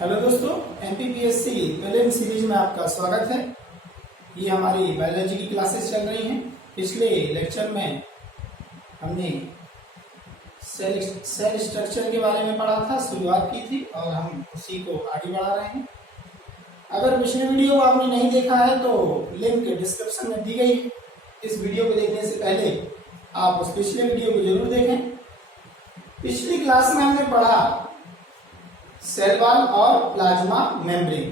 Hello दोस्तों, MPPSC prelim series में आपका स्वागत है। ये हमारी बायोलॉजी की क्लासेस चल रही हैं। पिछले लेक्चर में हमने सेल स्ट्रक्चर के बारे में पढ़ा था, शुरुआत की थी और हम उसी को आगे बढ़ा रहे हैं। अगर पिछले वीडियो को आपने नहीं देखा है तो लिंक डिस्क्रिप्शन में दी गई है। इस वीडियो को देखने से पहले आप उस पिछले वीडियो को जरूर देखें। पिछली क्लास में हमने पढ़ा सेल वॉल और प्लाज्मा मेम्ब्रेन।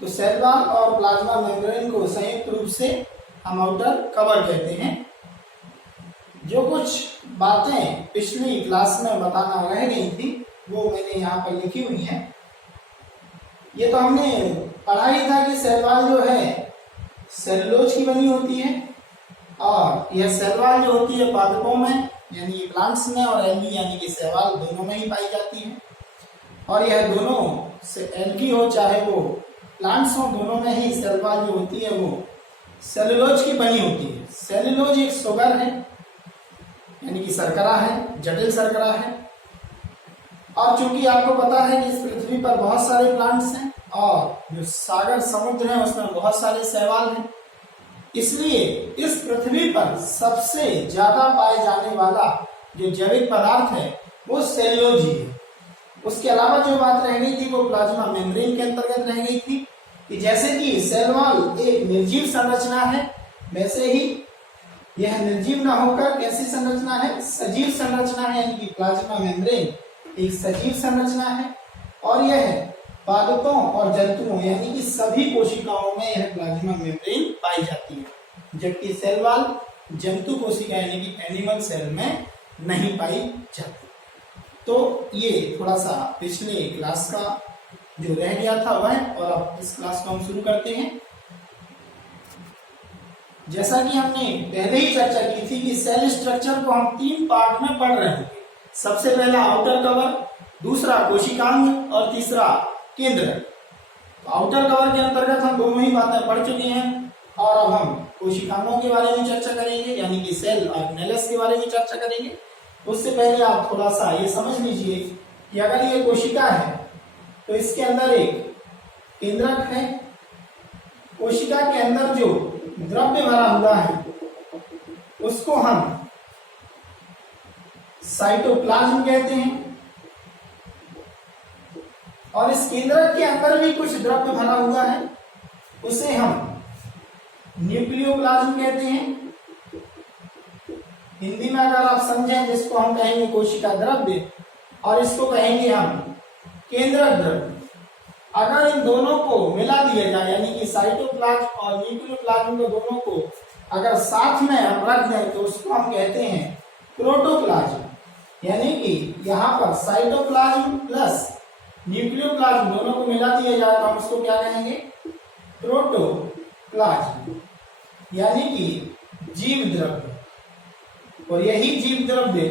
तो सेल वॉल और प्लाज्मा मेम्ब्रेन को संयुक्त रूप से हम आउटर कवर कहते हैं। जो कुछ बातें पिछली क्लास में बताना रह गई थी वो मैंने यहाँ पर लिखी हुई हैं। ये तो हमने पढ़ा ही था कि सेल वॉल जो है सेलुलोज की बनी होती है और यह सेल वॉल जो होती है पादपों में यानी कि प्लांट्स में और एल्गी यानी कि शैवाल दोनों में ही पाई जाती है। और यह दोनों से एल्गी हो चाहे वो प्लांट्स हो, दोनों में ही सेल वॉल जो होती है वो सेलुलोज की बनी होती है। सेलुलोज एक शुगर है यानी कि शर्करा है, जटिल शर्करा है। और चूंकि आपको पता है कि इस पृथ्वी पर बहुत सारे प्लांट्स हैं और जो सागर समुद्र है उसमें बहुत सारे शैवाल हैं, इसलिए इस पृथ्वी पर सबसे ज्यादा पाए जाने वाला जो जैविक पदार्थ है वो सेलुलोज ही है। उसके अलावा जो बात रह गई थी वो प्लाज्मा मेम्ब्रेन के अंतर्गत रह गई थी कि जैसे कि सेल वॉल एक निर्जीव संरचना है, वैसे ही यह निर्जीव न होकर कैसी संरचना है, सजीव संरचना है। यानी कि प्लाज्मा मेम्ब्रेन एक सजीव संरचना है और यह पादपों और जंतुओं यानी कि सभी कोशिकाओं में यह प्लाज्मा मेम्ब्रेन पाई जाती है, जबकि सेल वॉल जंतु कोशिका यानी कि एनिमल सेल में नहीं पाई जाती। तो ये थोड़ा सा पिछले क्लास का जो रह गया था वह, और अब इस क्लास को हम शुरू करते हैं। जैसा कि हमने पहले ही चर्चा की थी कि सेल स्ट्रक्चर को हम 3 पार्ट में पढ़ रहे हैं। सबसे पहला आउटर कवर, दूसरा कोशिकांग और तीसरा केंद्रक। आउटर कवर के अंतर्गत हम दोनों ही बातें पढ़ चुके हैं और अब हम कोशिकांगों के बारे में चर्चा करेंगे यानी कि सेल ऑर्गेनेल्स के बारे में चर्चा करेंगे। उससे पहले आप थोड़ा सा ये समझ लीजिए कि अगर ये कोशिका है तो इसके अंदर एक केंद्रक है। कोशिका के अंदर जो द्रव्य भरा हुआ है उसको हम साइटोप्लाज्म कहते हैं और इस केंद्रक के अंदर भी कुछ द्रव्य भरा हुआ है, उसे हम न्यूक्लियोप्लाज्म कहते हैं। हिंदी में अगर आप समझें जिसको हम कहेंगे कोशिका द्रव्य और इसको कहेंगे हम केंद्रक द्रव्य। अगर इन दोनों को मिला दिया जाए यानी कि साइटोप्लाज्म और न्यूक्लियोप्लाज्म को दोनों को अगर साथ में हम रख दें तो उसको हम कहते हैं प्रोटोप्लाज्म। यानी कि यहाँ पर साइटोप्लाज्म प्लस न्यूक्लियोप्लाज्म दोनों को मिला दिया जाए तो हम उसको क्या कहेंगे, प्रोटोप्लाज्म यानी कि जीव द्रव्य। और यही जीव द्रव्य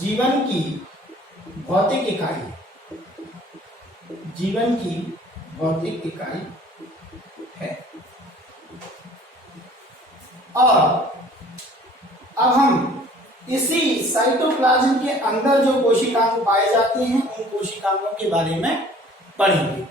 जीवन की भौतिक इकाई, जीवन की भौतिक इकाई है। और अब हम इसी साइटोप्लाज्म के अंदर जो कोशिकांग पाए जाते हैं उन कोशिकांगों के बारे में पढ़ेंगे।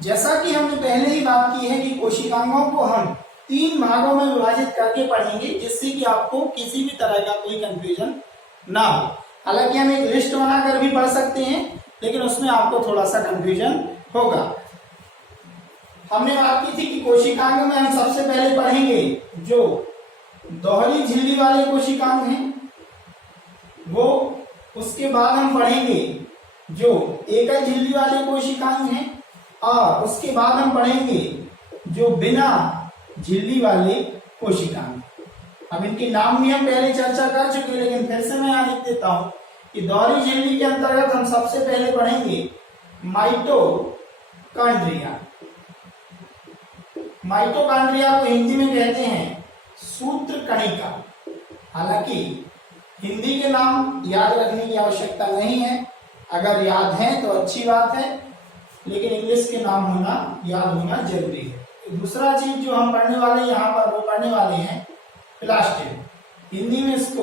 जैसा कि हमने पहले ही बात की है कि कोशिकांगों को हम 3 भागों में विभाजित करके पढ़ेंगे जिससे कि आपको किसी भी तरह का कोई कंफ्यूजन ना हो। हालांकि हम एक लिस्ट बनाकर भी पढ़ सकते हैं लेकिन उसमें आपको थोड़ा सा कंफ्यूजन होगा। हमने बात की थी कि कोशिकांग में हम सबसे पहले पढ़ेंगे जो दोहरी झिल्ली वाले कोशिकांग हैं वो, उसके बाद हम पढ़ेंगे जो एकल झिल्ली वाले कोशिकांग हैं और उसके बाद हम पढ़ेंगे जो बिना झिल्ली वाले कोशिकांग। अब इनके नाम भी हम पहले चर्चा कर चुके हैं लेकिन फिर से मैं यहाँ लिख देता हूं कि दोहरी झिल्ली के अंतर्गत हम सबसे पहले पढ़ेंगे माइटोकॉन्ड्रिया। माइटोकॉन्ड्रिया को हिंदी में कहते हैं सूत्र कणिका। हालांकि हिंदी के नाम याद रखने की आवश्यकता नहीं है, अगर याद है तो अच्छी बात है, लेकिन इंग्लिश के नाम याद होना जरूरी है। दूसरा चीज जो हम पढ़ने वाले यहाँ पर वो पढ़ने वाले हैं प्लास्टिड। हिंदी में इसको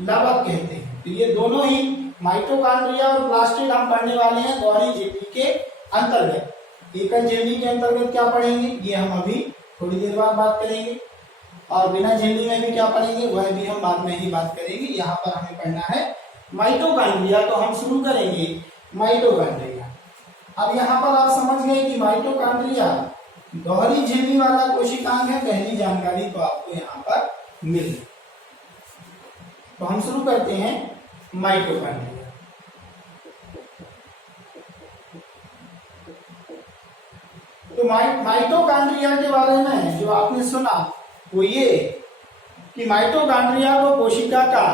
लवक कहते हैं। तो ये दोनों ही माइटोकॉन्ड्रिया और प्लास्टिड हम पढ़ने वाले हैं दोहरी झिल्ली के अंतर्गत। एकल झिल्ली के अंतर्गत क्या पढ़ेंगे ये हम अभी थोड़ी देर बाद बात करेंगे, और बिना झिल्ली में भी क्या पढ़ेंगे वह भी हम बाद में ही बात करेंगे। यहाँ पर हमें पढ़ना है माइटोकॉन्ड्रिया, तो हम शुरू करेंगे माइटोकॉन्ड्रिया। अब यहाँ पर आप समझ गए कि माइटोकॉन्ड्रिया दोहरी झिल्ली वाला कोशिकांग है, पहली जानकारी तो आपको यहाँ पर मिल गई। तो हम शुरू करते हैं माइटोकॉन्ड्रिया। तो माइटोकॉन्ड्रिया के बारे में जो आपने सुना वो ये कि माइटोकॉन्ड्रिया को कोशिका का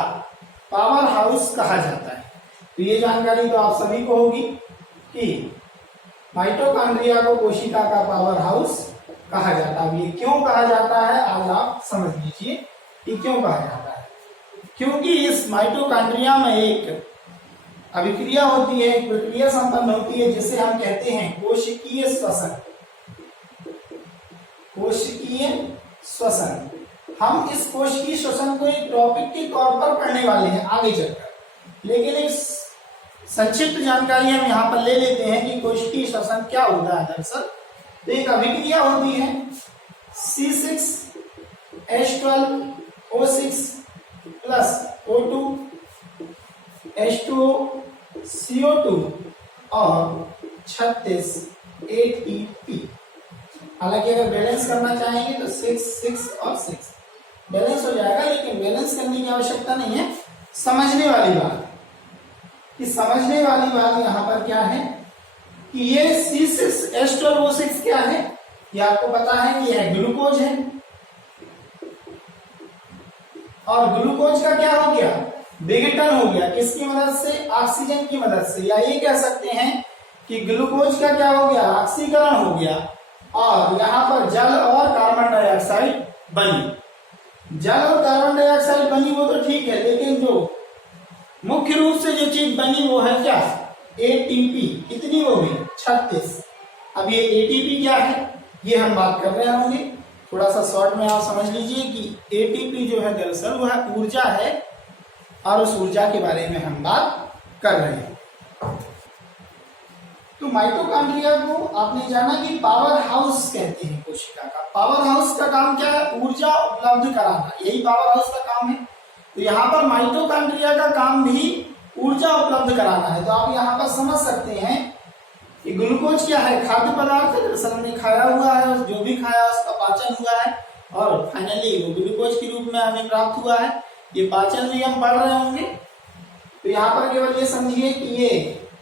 पावर हाउस कहा जाता है। तो ये जानकारी तो आप सभी को होगी कि माइटोकॉन्ड्रिया को कोशिका का पावर हाउस कहा जाता है। ये क्यों कहा जाता है आज आप समझ लीजिए कि क्यों कहा जाता है। क्योंकि इस माइटोकॉन्ड्रिया में एक अभिक्रिया होती है, एक प्रक्रिया संपन्न होती है जिसे हम कहते हैं कोशिकीय श्वसन। कोशिकीय श्वसन, हम इस कोशिकीय श्वसन को एक टॉपिक के तौर पर पढ़ने वाले हैं आगे चलकर, लेकिन एक संक्षिप्त जानकारी हम यहाँ पर ले लेते हैं कि कोशिकीय श्वसन क्या होता है। दरअसल तो एक अभिक्रिया होती है C6H12O6 plus O2 H2O CO2 और 36 ATP। हालांकि अगर बैलेंस करना चाहेंगे तो 6 6 और 6 बैलेंस हो जाएगा, लेकिन बैलेंस करने की आवश्यकता नहीं है। समझने वाली बात कि समझने वाली बात यहाँ पर क्या है कि ये C6H12O6 क्या है, ये आपको पता है कि यह ग्लूकोज है, और ग्लूकोज का क्या हो गया विघटन हो गया किसकी मदद से, ऑक्सीजन की मदद से, या ये कह सकते हैं कि ग्लूकोज का क्या हो गया ऑक्सीकरण हो गया, और यहाँ पर जल और कार्बन डाइऑक्साइड बनी। जल और कार्बन डाइऑक्साइड बनी वो तो ठीक है, लेकिन जो मुख्य रूप से जो चीज बनी वो है क्या एटीपी। कितनी हो गई 36। अब ये एटीपी क्या है ये हम बात कर रहे होंगे, थोड़ा सा शॉर्ट में आप समझ लीजिए कि एटीपी जो है दरअसल वह ऊर्जा है, और उस ऊर्जा के बारे में हम बात कर रहे हैं। तो माइटोकॉन्ड्रिया को आपने जाना कि पावर हाउस कहते हैं कोशिका का। पावर हाउस का काम क्या है ऊर्जा उपलब्ध कराना, यही पावर हाउस का काम है। तो यहाँ पर माइटोकॉन्ड्रिया का काम भी ऊर्जा उपलब्ध कराना है। तो आप यहाँ पर समझ सकते हैं कि ग्लूकोज क्या है खाद्य पदार्थ है, दरअसल हमने खाया हुआ है, जो भी खाया उसका पाचन हुआ है और फाइनली वो ग्लूकोज के रूप में हमें प्राप्त हुआ है। ये पाचन भी हम पढ़ रहे होंगे, तो यहाँ पर केवल ये समझिए कि ये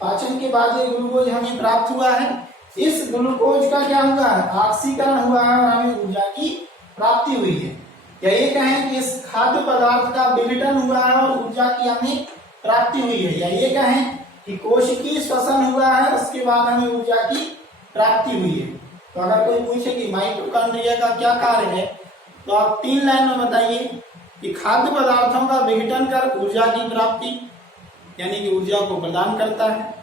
पाचन के बाद ये ग्लूकोज हमें प्राप्त हुआ है। इस ग्लूकोज का क्या हुआ है ऑक्सीकरण हुआ है और हमें ऊर्जा की प्राप्ति हुई है, या ये कहें कि इस खाद्य पदार्थ का विघटन हुआ है और ऊर्जा की हमें प्राप्ति हुई है, या ये कहें कि कोशिकीय श्वसन हुआ है उसके बाद हमें ऊर्जा की प्राप्ति हुई है। तो अगर कोई पूछे कि माइटोकॉन्ड्रिया का क्या कार्य है, तो आप 3 लाइन में बताइए कि खाद्य पदार्थों का विघटन कर ऊर्जा की प्राप्ति यानी कि ऊर्जा को प्रदान करता है,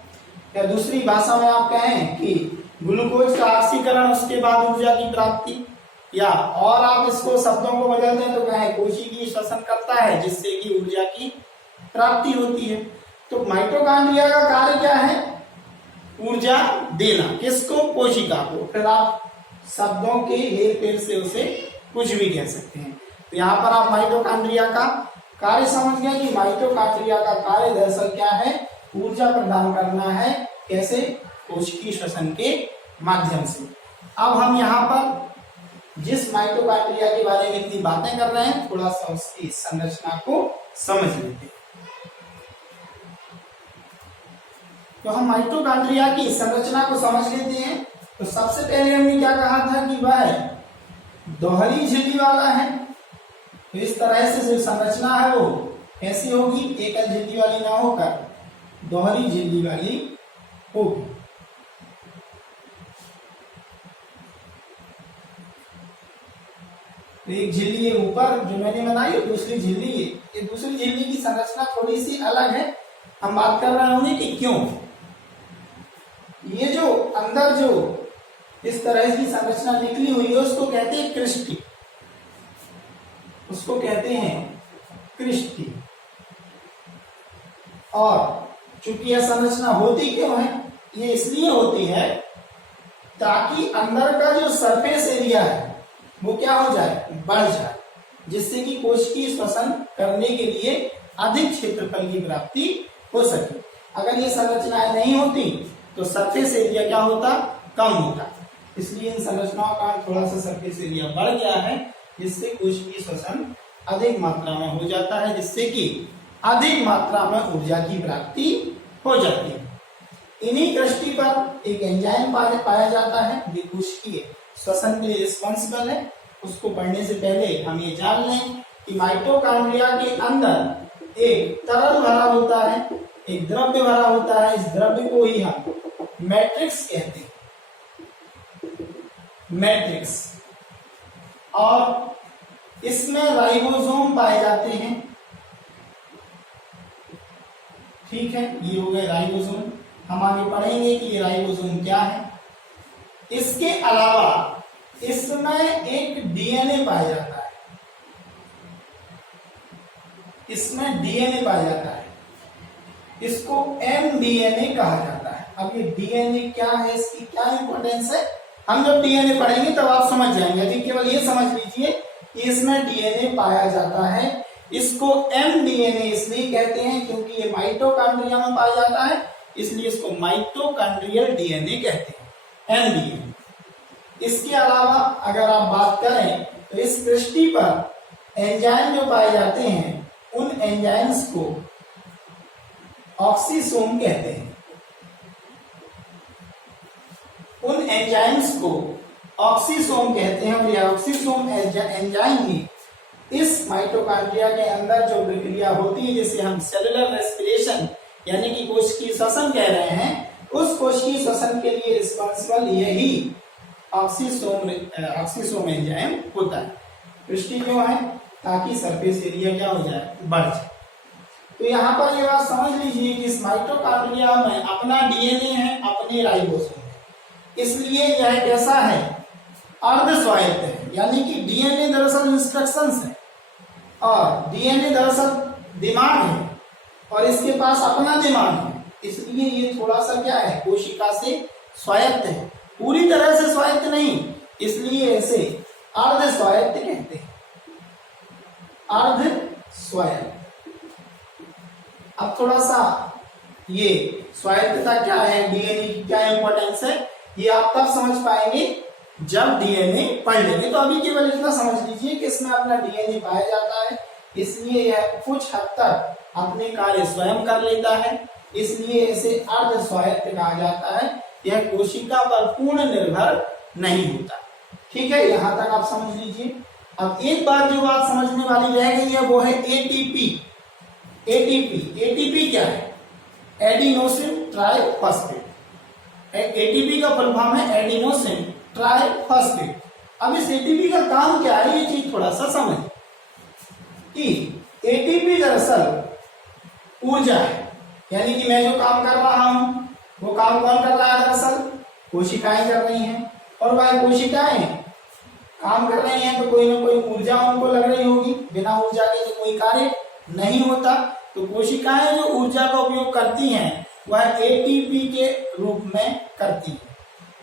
या दूसरी भाषा में आप कहें कि ग्लूकोज का ऑक्सीकरण उसके बाद ऊर्जा की प्राप्ति, या और आप इसको शब्दों को बदल दें तो कहें कोशिकीय श्वसन करता है जिससे कि ऊर्जा की प्राप्ति होती है। तो माइटोकॉन्ड्रिया का कार्य क्या है ऊर्जा देना, किसको कोशिका को। फिर आप शब्दों के हेर फेर से उसे कुछ भी कह सकते हैं। तो यहाँ पर आप माइटोकॉन्ड्रिया का कार्य समझ गए कि माइटोकॉन्ड्रिया का कार्य दरअसल क्या है ऊर्जा प्रदान करना है। कैसे कोशिकीय श्वसन के माध्यम से। अब हम यहाँ पर जिस माइटोकॉन्ड्रिया के बारे में इतनी बातें कर रहे हैं थोड़ा सा उसकी संरचना को समझ लेते हैं। तो हम माइटोकॉन्ड्रिया की संरचना को समझ लेते हैं। तो सबसे पहले हमने क्या कहा था कि वह दोहरी झिल्ली वाला है। तो इस तरह से जो संरचना है वो कैसी होगी एकल झिल्ली वाली ना होकर दोहरी झिल्ली वाली होगी। तो एक झिल्ली ये ऊपर जो मैंने बनाई दूसरी झिल्ली ये दूसरी झिल्ली की संरचना थोड़ी सी अलग है। हम बात कर रहे होंगे कि क्यों। ये जो अंदर जो इस तरह की संरचना निकली हुई है उसको कहते हैं क्रिस्टी, उसको कहते हैं क्रिस्टी। और चूंकि यह संरचना होती क्यों है, ये इसलिए होती है ताकि अंदर का जो सरफेस एरिया है वो क्या हो जाए, बढ़ जाए, जिससे कि कोशिकीय श्वसन करने के लिए अधिक क्षेत्रफल की प्राप्ति हो सके। अगर ये संरचनाएं नहीं होती तो सरफेस एरिया क्या होता, कम होता। इसलिए इन संरचनाओं का थोड़ा सा सरफेस एरिया बढ़ गया है, जिससे कोशिकीय श्वसन अधिक मात्रा में हो जाता है, जिससे कि अधिक मात्रा में ऊर्जा की प्राप्ति हो जाती है। इन्हीं दृष्टि पर एक एंजाइम पाया जाता है जो कोशिकीय श्वसन के लिए रिस्पॉन्सिबल है। उसको पढ़ने से पहले हम ये जान लें कि माइटोकॉन्ड्रिया के अंदर एक तरल भरा होता है, एक द्रव्य भरा होता है। इस द्रव्य को ही हम मैट्रिक्स कहते हैं, मैट्रिक्स। और इसमें राइबोसोम पाए जाते हैं। ठीक है, ये हो गए राइबोसोम। हम आगे पढ़ेंगे कि ये राइबोसोम क्या है। इसके अलावा इसमें एक डीएनए पाया जाता है, इसमें डीएनए पाया जाता है, इसको एमडीएनए कहा जाता है। अब ये डीएनए क्या है, इसकी क्या इंपॉर्टेंस है, हम जब डीएनए पढ़ेंगे तब आप समझ जाएंगे। अभी केवल ये समझ लीजिए कि इसमें डीएनए पाया जाता है। इसको एमडीएनए इसलिए कहते हैं क्योंकि ये माइटोकॉन्ड्रिया में पाया जाता है, इसलिए इसको माइटोकॉन्ड्रियल डीएनए कहते हैं, एमडीएनए। इसके अलावा अगर आप बात करें तो इस पृष्ठ पर एंजाइम जो पाए जाते हैं, उन एंजाइम्स को ऑक्सीसोम कहते हैं। उन एंजाइम्स को ऑक्सीसोम कहते हैं। और ये ऑक्सीसोम एंजाइम ही इस माइटोकॉन्ड्रिया के अंदर जो प्रक्रिया होती है जिसे हम सेलुलर रेस्पिरेशन यानी कि कोशिकीय श्वसन कह रहे हैं, उस कोशिकीय श्वसन के लिए रिस्पॉन्सिबल यही ऑक्सीसोम एंजाइम होता है। पृष्ठी क्यों है, ताकि सरफेस एरिया क्या हो जाए, बढ़ जाए। तो यहाँ पर ये बात समझ लीजिए कि इस माइटोकॉन्ड्रिया में अपना डीएनए है, अपने राइबोसोम है, इसलिए यह कैसा है, अर्ध स्वायत्त है। यानी कि डीएनए दरअसल इंस्ट्रक्शंस है और डीएनए दरअसल दिमाग है और इसके पास अपना दिमाग है, इसलिए ये थोड़ा सा क्या है, कोशिका से स्वायत्त है, पूरी तरह से स्वायत्त नहीं, इसलिए इसे अर्ध स्वायत्त कहते हैं, अर्ध स्वायत्त। अब थोड़ा सा ये स्वायत्तता क्या है, डीएनए की क्या इंपॉर्टेंस है, ये आप तब समझ पाएंगे जब डीएनए पढ़ लेंगे। तो अभी केवल इतना समझ लीजिए कि इसमें अपना डीएनए पाया जाता है, इसलिए यह कुछ हद तक अपने कार्य स्वयं कर लेता है, इसलिए इसे अर्ध स्वायत्त कहा जाता है। यह कोशिका पर पूर्ण निर्भर नहीं होता। ठीक है, यहां तक आप समझ लीजिए। अब एक बात जो बात समझने वाली रह गई है वो है एटीपी। एटीपी क्या है, एडिनोसिन ट्राइफॉस्फेट। एटीपी का फुल फॉर्म है एडिनोसिन ट्राइफॉस्फेट। अब इस एटीपी का काम क्या है, ये चीज थोड़ा सा समझ कि एटीपी दरअसल ऊर्जा है। यानी कि मैं जो काम कर रहा हूं वो काम कौन कर रहा है, दरअसल कोशिकाएं कर रही हैं। और वह कोशिकाएं काम कर रही हैं तो कोई ना कोई ऊर्जा उनको लग रही होगी, बिना ऊर्जा के तो कोई कार्य नहीं होता। तो कोशिकाएं जो ऊर्जा का उपयोग करती हैं वह एटीपी के रूप में करती है।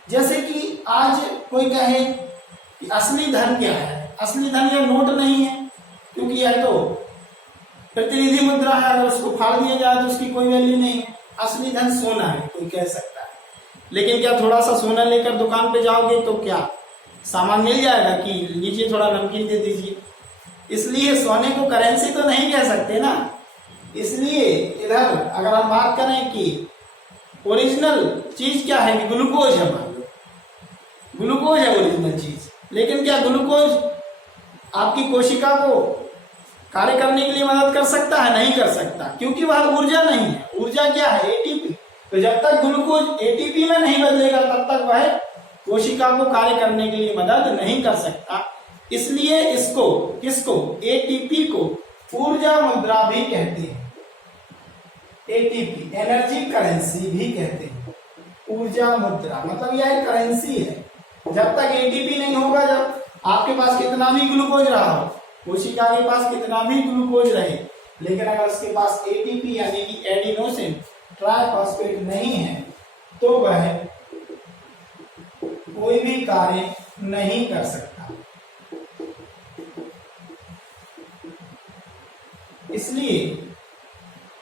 जैसे कि आज कोई कहे कि असली धन क्या है, असली धन यह नोट नहीं है, क्योंकि यह तो प्रतिनिधि मुद्रा है, अगर उसको फाड़ दिया जाए तो उसकी कोई वैल्यू नहीं है। असली धन सोना है, कोई कह सकता है, लेकिन क्या थोड़ा सा सोना लेकर दुकान पे जाओगे तो क्या सामान मिल जाएगा कि लीजिए थोड़ा नमकीन दे दीजिए। इसलिए सोने को करेंसी तो नहीं कह सकते ना। इसलिए इधर अगर हम बात करें कि ओरिजिनल चीज क्या है, कि ग्लूकोज है, मान लो ग्लूकोज है ओरिजिनल चीज, लेकिन क्या ग्लूकोज आपकी कोशिका को कार्य करने के लिए मदद कर सकता है, नहीं कर सकता, क्योंकि वह ऊर्जा नहीं है। ऊर्जा क्या है, एटीपी। तो जब तक ग्लूकोज एटीपी में नहीं बदलेगा तब तक वह कोशिका को कार्य करने के लिए मदद नहीं कर सकता। इसलिए इसको किसको, एटीपी को ऊर्जा मुद्रा भी कहते हैं। एटीपी एनर्जी करेंसी भी कहते हैं। ऊर्जा मुद्रा मतलब यह एक करेंसी है। जब तक एटीपी नहीं होगा, जब आपके पास कितना भी ग्लूकोज रहा हो, कोशिका के पास कितना भी ग्लूकोज रहे, लेकिन अगर उसके पास एटीपी यानी कि एडिनोसिन ट्राइफॉस्फेट नहीं है तो वह कोई भी कार्य नहीं कर सकता। इसलिए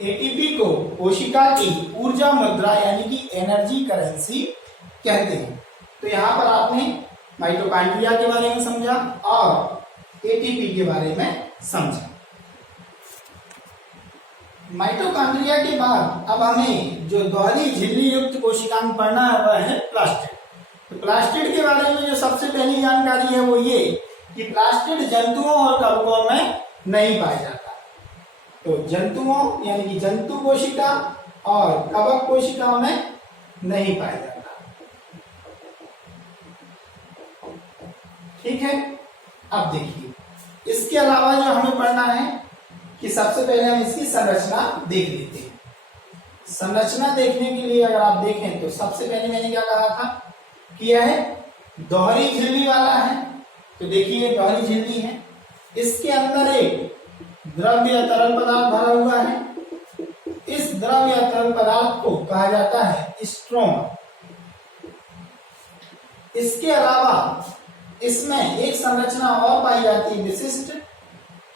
एटीपी को कोशिका की ऊर्जा मुद्रा यानी कि एनर्जी करेंसी कहते हैं। तो यहां पर आपने माइटोकॉन्ड्रिया के बारे में समझा और एटीपी के बारे में समझा। माइटोकॉन्ड्रिया के बाद अब हमें जो दोहरी झिल्ली युक्त कोशिकांग पढ़ना है वह है प्लास्टिड। तो प्लास्टिड के बारे में जो सबसे पहली जानकारी है वो ये कि प्लास्टिड जंतुओं और कवकों में नहीं पाया जाता। तो जंतुओं यानी कि जंतु कोशिका और कवक कोशिकाओं में नहीं पाया जाता। ठीक है, अब देखिए इसके अलावा जो हमें पढ़ना है कि सबसे पहले हम इसकी संरचना देख लेते हैं। संरचना देखने के लिए अगर आप देखें तो सबसे पहले मैंने क्या कहा था कि यह दोहरी झिल्ली वाला है। तो देखिए दोहरी झिल्ली है, इसके अंदर एक द्रव या तरल पदार्थ भरा हुआ है। इस द्रव या तरल पदार्थ को कहा जाता है स्ट्रोमा। इसके अलावा इसमें एक संरचना और पाई जाती है विशिष्ट,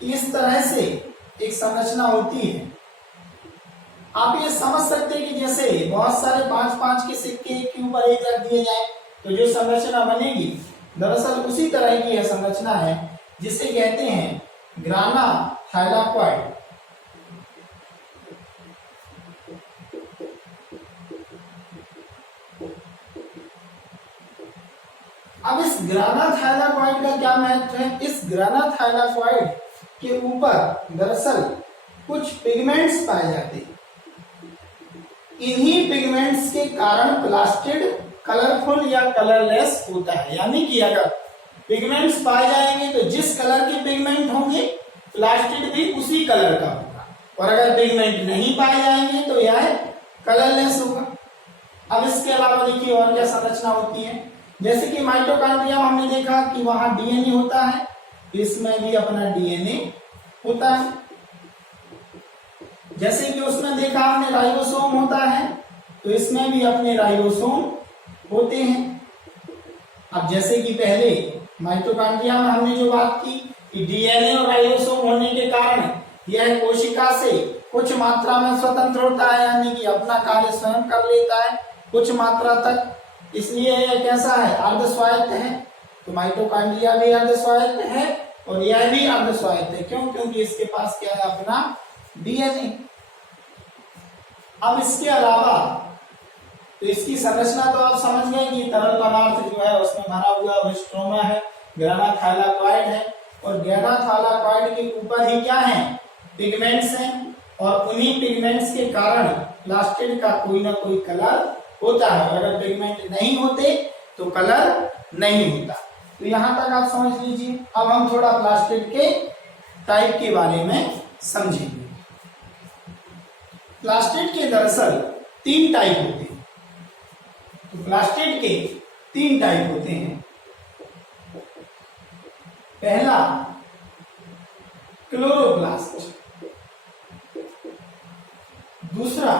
इस तरह से एक संरचना होती है। आप ये समझ सकते हैं कि जैसे बहुत सारे 5-5 के सिक्के एक के ऊपर एक रख दिए जाए तो जो संरचना बनेगी दरअसल उसी तरह की यह संरचना है जिसे कहते हैं ग्राना थाइलाकॉइड। अब इस ग्राना थाइलाकॉइड का क्या महत्व है? इस ग्राना थाइलाकॉइड के ऊपर दरअसल कुछ पिगमेंट्स पाए जाते हैं। इन्हीं पिगमेंट्स के कारण प्लास्टिड कलरफुल या कलरलेस होता है। यानी कि अगर पिगमेंट्स पाए जाएंगे तो जिस कलर के पिगमेंट होंगे प्लास्टिड भी उसी कलर का होगा, और अगर पिगमेंट नहीं पाए जाएंगे तो यह कलरलेस होगा। अब इसके अलावा देखिए और क्या संरचना होती है, जैसे कि माइटोकॉन्ड्रिया में हमने देखा कि वहां डीएनए होता है, इसमें भी अपना डीएनए होता है। जैसे कि उसमें देखा हमने राइबोसोम होता है, तो इसमें भी अपने राइबोसोम होते हैं। अब जैसे कि पहले माइटोकॉन्ड्रिया में हमने जो बात की कि डीएनए और राइबोसोम होने के कारण यह कोशिका से कुछ मात्रा में स्वतंत्र होता है, यानी कि अपना कार्य स्वयं कर लेता है कुछ मात्रा तक, इसलिए यह कैसा है? अर्धस्वायत्त है। तो माइटोकॉन्ड्रिया भी अर्धस्वायत्त है और यह भी अर्धस्वायत्त है। क्यों? क्योंकि इसके पास क्या है? अपना डीएनए। अब इसके अलावा तो इसकी संरचना तो आप समझ गए कि तरल पदार्थ जो है उसमें भरा हुआ वो स्ट्रोमा है, ग्राना थाइलाकॉइड है, और ग्राना थाइलाकॉइड के ऊपर ही क्या है? पिगमेंट्स हैं, और उन्हीं पिगमेंट्स के कारण प्लास्टिड का कोई ना कोई कलर होता है। अगर पिगमेंट नहीं होते तो कलर नहीं होता। तो यहां तक आप समझ लीजिए। अब हम थोड़ा प्लास्टिड के टाइप के बारे में समझेंगे। प्लास्टिड के दरअसल 3 टाइप होते हैं। तो प्लास्टिड के 3 टाइप होते हैं। पहला क्लोरोप्लास्ट, दूसरा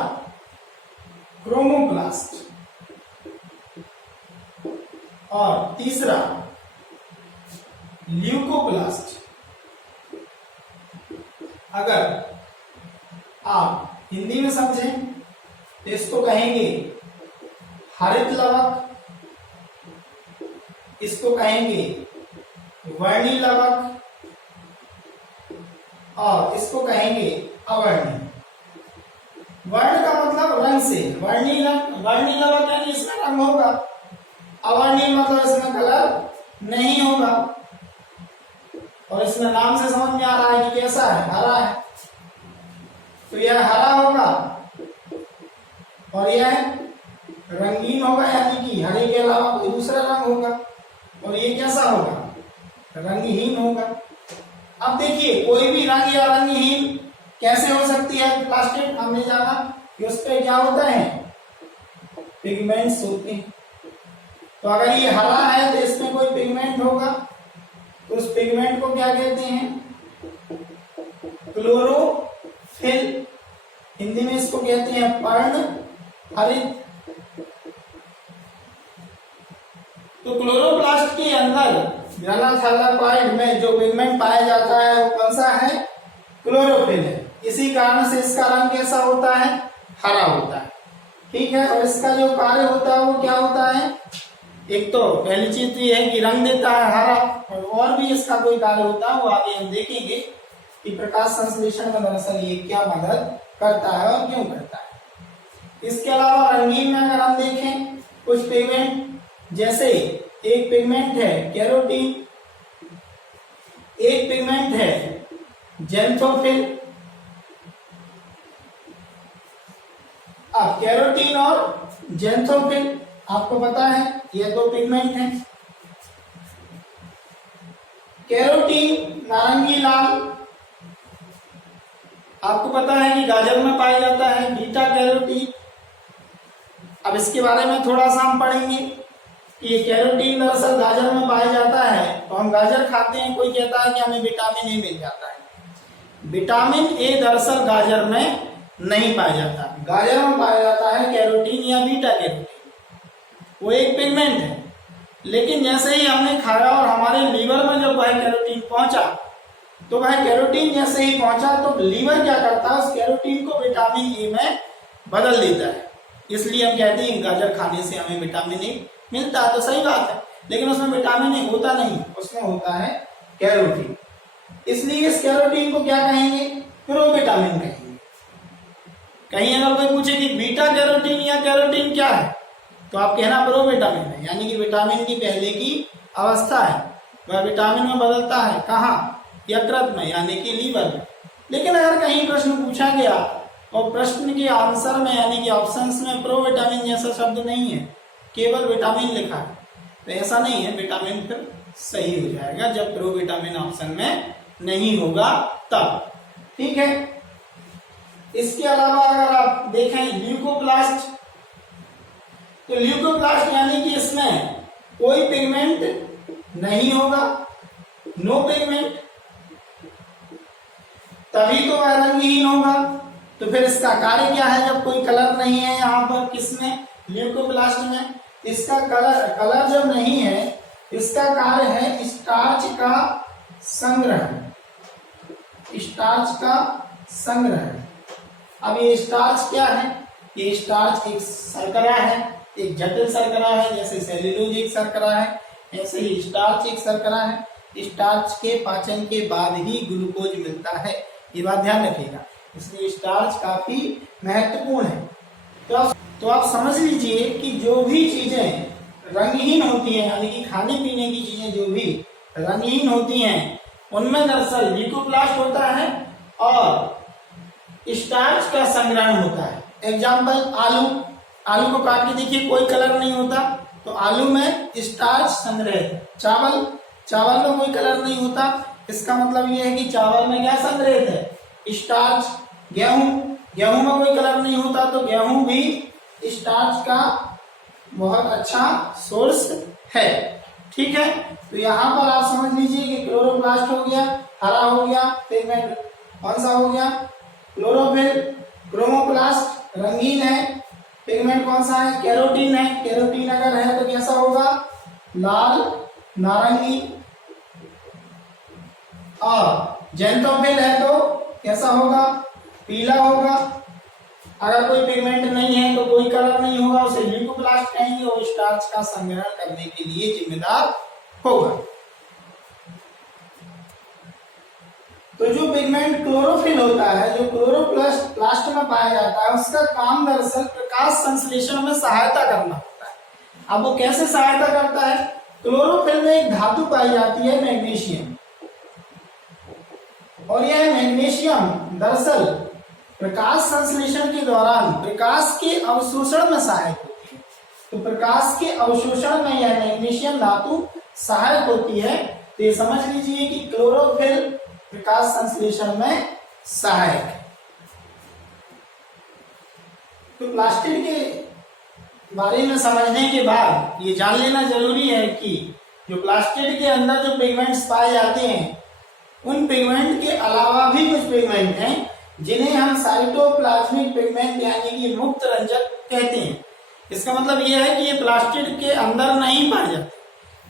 क्रोमोप्लास्ट, और तीसरा ल्यूकोप्लास्ट। अगर आप हिंदी में समझें तो इसको कहेंगे हरित लवक, इसको कहेंगे वर्णी लवक, और इसको कहेंगे अवर्णी। वर्ण का मतलब रंग से, वर्णी लवक यानी इसमें रंग होगा, अवर्णी मतलब इसमें कलर नहीं होगा। और इसमें नाम से समझ में आ रहा है कि कैसा है? हरा है। तो यह हरा होगा और यह रंगीन होगा, यानी कि हरे के अलावा कोई दूसरा रंग होगा, और ये कैसा होगा? रंगहीन होगा। अब देखिए कोई भी रंग या रंगहीन कैसे हो सकती है प्लास्टिड? हमने जाना कि उस पर क्या होता है? पिगमेंट्स होते हैं। तो अगर ये हरा है तो इसमें कोई पिगमेंट होगा, तो उस पिगमेंट को क्या कहते हैं? क्लोरोफिल। हिंदी में इसको कहते हैं पर्ण हरित। तो क्लोरोप्लास्ट के अंदर ग्राना थैलाकॉइड में जो पिगमेंट पाया जाता है वो कौन सा है? क्लोरोफिल है। इसी कारण से इसका रंग कैसा होता है? हरा होता है। ठीक है, और इसका जो कार्य होता है वो क्या होता है? एक तो पहली चीज तो ये है कि रंग देता है हरा, और भी इसका कोई कार्य होता है वो आगे हम देखेंगे कि प्रकाश संश्लेषण में दरअसल ये क्या मदद करता है और क्यों करता है। इसके अलावा रंगीन में अगर हम देखें कुछ पिगमेंट, जैसे एक पिगमेंट है कैरोटीन, एक पिगमेंट है ज़ैंथोफिल। अब कैरोटीन और ज़ैंथोफिल आपको पता है ये दो पिगमेंट हैं। कैरोटीन नारंगी लाल, आपको पता है कि गाजर में पाया जाता है बीटा कैरोटीन। अब इसके बारे में थोड़ा सा हम पढ़ेंगे कि ये कैरोटीन दरअसल गाजर में पाया जाता है। तो हम गाजर खाते हैं, कोई कहता है कि हमें विटामिन ए मिल जाता है। विटामिन ए दरअसल गाजर में नहीं पाया जाता, गाजर में पाया जाता है कैरोटीन या बीटा कैरोटीन। वो एक पिगमेंट है, लेकिन जैसे ही हमने खाया और हमारे लीवर में जब वह कैरोटीन पहुंचा, तो वह कैरोटीन जैसे ही पहुंचा तो लीवर क्या करता है? उस कैरोटीन को विटामिन ए में बदल देता है। इसलिए हम कहते हैं गाजर खाने से हमें विटामिन ए मिलता है। तो सही बात है, लेकिन उसमें विटामिन ए होता नहीं, उसमें होता है कैरोटीन। इसलिए इस कैरोटीन को क्या कहेंगे? प्रोविटामिन कहेंगे। कहीं अगर कोई पूछे कि बीटा कैरोटीन या कैरोटीन क्या है, तो आप कहना प्रोविटामिन है, यानी कि विटामिन की पहले की अवस्था है, वह विटामिन में बदलता है। कहाँ? यकृत में, यानी कि लीवर में। लेकिन अगर कहीं प्रश्न पूछा गया और प्रश्न के आंसर में यानी कि ऑप्शंस में प्रोविटामिन जैसा शब्द नहीं है, केवल विटामिन लिखा है, तो ऐसा नहीं है, विटामिन फिर सही हो जाएगा जब प्रोविटामिन ऑप्शन में नहीं होगा तब। ठीक है, इसके अलावा अगर आप देखें ल्यूकोप्लास्ट, तो ल्यूकोप्लास्ट यानी कि इसमें कोई पिगमेंट नहीं होगा, नो पिगमेंट, तभी तो वह रंगहीन होगा। तो फिर इसका कार्य क्या है? जब कोई कलर नहीं है यहाँ पर, किसमें? ल्यूकोप्लास्ट में। इसका कलर जब नहीं है, इसका कार्य है स्टार्च का संग्रह, स्टार्च का संग्रह। अब ये स्टार्च क्या है? ये स्टार्च एक शर्करा है, एक जटिल शर्करा है। जैसे सेल्यूलोज एक शर्करा है, ऐसे ही स्टार्च एक शर्करा है। स्टार्च के पाचन के बाद ही ग्लूकोज मिलता है, ये बात ध्यान रखिएगा। इसलिए स्टार्च काफी महत्वपूर्ण है। तो आप समझ लीजिए कि जो भी चीजें रंगहीन होती हैं, यानी कि खाने पीने की चीजें जो भी रंगहीन होती हैं, उनमें दरअसल ल्यूकोप्लास्ट होता है और स्टार्च का संग्रहण होता है। एग्जाम्पल आलू, आलू को काट के देखिए, कोई कलर नहीं होता, तो आलू में स्टार्च संग्रहित है। चावल, चावल में कोई कलर नहीं होता, इसका मतलब यह है कि चावल में क्या संग्रहित है? स्टार्च। गेहूं, गेहूं में कोई कलर नहीं होता, तो गेहूं भी स्टार्च का बहुत अच्छा सोर्स है। ठीक है, तो यहाँ पर आप समझ लीजिए कि क्लोरोप्लास्ट हो गया, हरा हो गया, पिगमेंट कौन सा हो गया? क्लोरोफिल। क्रोमोप्लास्ट रंगीन है, पिगमेंट कौन सा है? कैरोटीन है। कैरोटीन अगर है तो कैसा होगा? लाल, नारंगी। और ज़ैंथोफिल है तो कैसा होगा? पीला होगा। अगर कोई पिगमेंट नहीं है तो कोई कलर नहीं होगा, उसे ल्यूकोप्लास्ट कहेंगे और स्टार्च का संग्रहण करने के लिए जिम्मेदार होगा। तो जो पिगमेंट क्लोरोफिल होता है, जो क्लोरोप्लास्ट में पाया जाता है, उसका काम दरअसल प्रकाश संश्लेषण में सहायता करना होता है। अब वो कैसे सहायता करता है? क्लोरोफिल में एक धातु पाई जाती है मैग्नीशियम, और यह मैग्नीशियम दरअसल प्रकाश संश्लेषण के दौरान प्रकाश के अवशोषण में सहायक होती है। तो प्रकाश के अवशोषण में यह मैग्नीशियम धातु सहायक होती है। तो ये समझ लीजिए कि क्लोरोफिल प्रकाश संश्लेषण में सहायक है। तो प्लास्टिड के बारे में समझने के बाद ये जान लेना जरूरी है कि जो प्लास्टिड के अंदर जो पिगमेंट्स पाए जाते हैं, उन पिगमेंट के अलावा भी कुछ पिगमेंट हैं जिन्हें हम साइटोप्लाज्मिक पिगमेंट यानी कि मुक्त रंजक कहते हैं। इसका मतलब यह है कि ये प्लास्टिड के अंदर नहीं पाए जाते,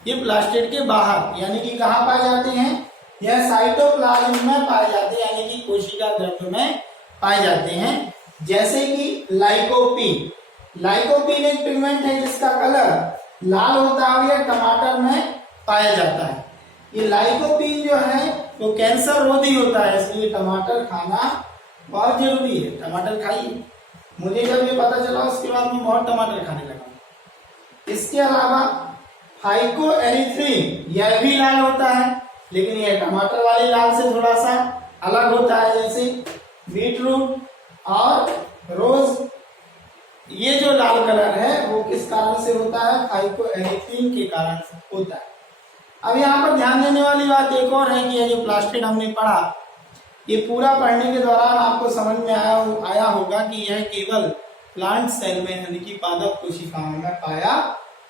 ये प्लास्टिड के बाहर यानी कि कहाँ पाए जाते हैं, यह साइटोप्लाज्म में पाए जाते हैं यानी कि कोशिका द्रव्य में पाए जाते हैं। जैसे कि लाइकोपीन, लाइकोपीन एक पिगमेंट है जिसका कलर लाल होता है, यह टमाटर में पाया जाता है। ये लाइकोपीन जो है वो कैंसर रोधी होता है, इसलिए टमाटर खाना बहुत जरूरी है। टमाटर खाइए, मुझे जब ये पता चला उसके बाद मैं बहुत टमाटर खाने लगा। इसके अलावा फाइकोएरिथ्रिन, यह भी लाल होता है, लेकिन यह टमाटर वाले लाल से थोड़ा सा अलग होता है। जैसे बीटरूट और रोज, ये जो लाल कलर है वो किस कारण से होता है, फाइकोएरिथ्रिन के कारण से होता है। अब यहाँ पर ध्यान देने वाली बात एक और है कि ये जो प्लास्टिड हमने पढ़ा, ये पूरा पढ़ने के दौरान आपको समझ में आया होगा कि यह केवल प्लांट सेल में यानी कि पादप कोशिकाओं में पाया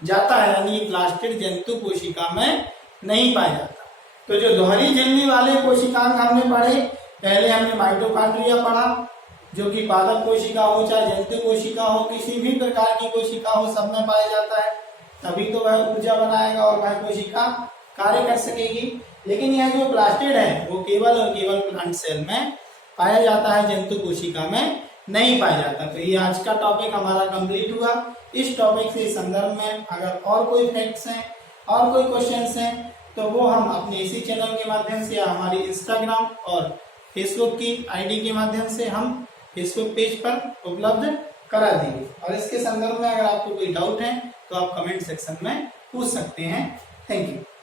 जाता है, यानी प्लास्टिड जंतु कोशिका में नहीं पाया जाता। तो जो दोहरी झिल्ली वाले कोशिकांग हमने पढ़े, पहले हमने माइटोकॉन्ड्रिया पढ़ा जो कि पादप कोशिका हो चाहे जंतु कोशिका हो, किसी भी प्रकार की कोशिका हो, सब में पाया जाता है, तभी तो वह ऊर्जा बनाएगा और वह कोशिका कार्य कर सकेगी। लेकिन यह जो प्लास्टिड है वो केवल और केवल प्लांट सेल में पाया जाता है, जंतु कोशिका में नहीं पाया जाता। तो ये आज का टॉपिक हमारा कंप्लीट हुआ। इस टॉपिक से संदर्भ में अगर और कोई फैक्ट्स हैं और कोई क्वेश्चंस हैं तो वो हम अपने इसी चैनल के माध्यम से या हमारी इंस्टाग्राम और फेसबुक की आईडी के माध्यम से हम फेसबुक पेज पर उपलब्ध करा देंगे। और इसके संदर्भ में अगर आपको कोई डाउट है तो आप कमेंट सेक्शन में पूछ सकते हैं। Thank you.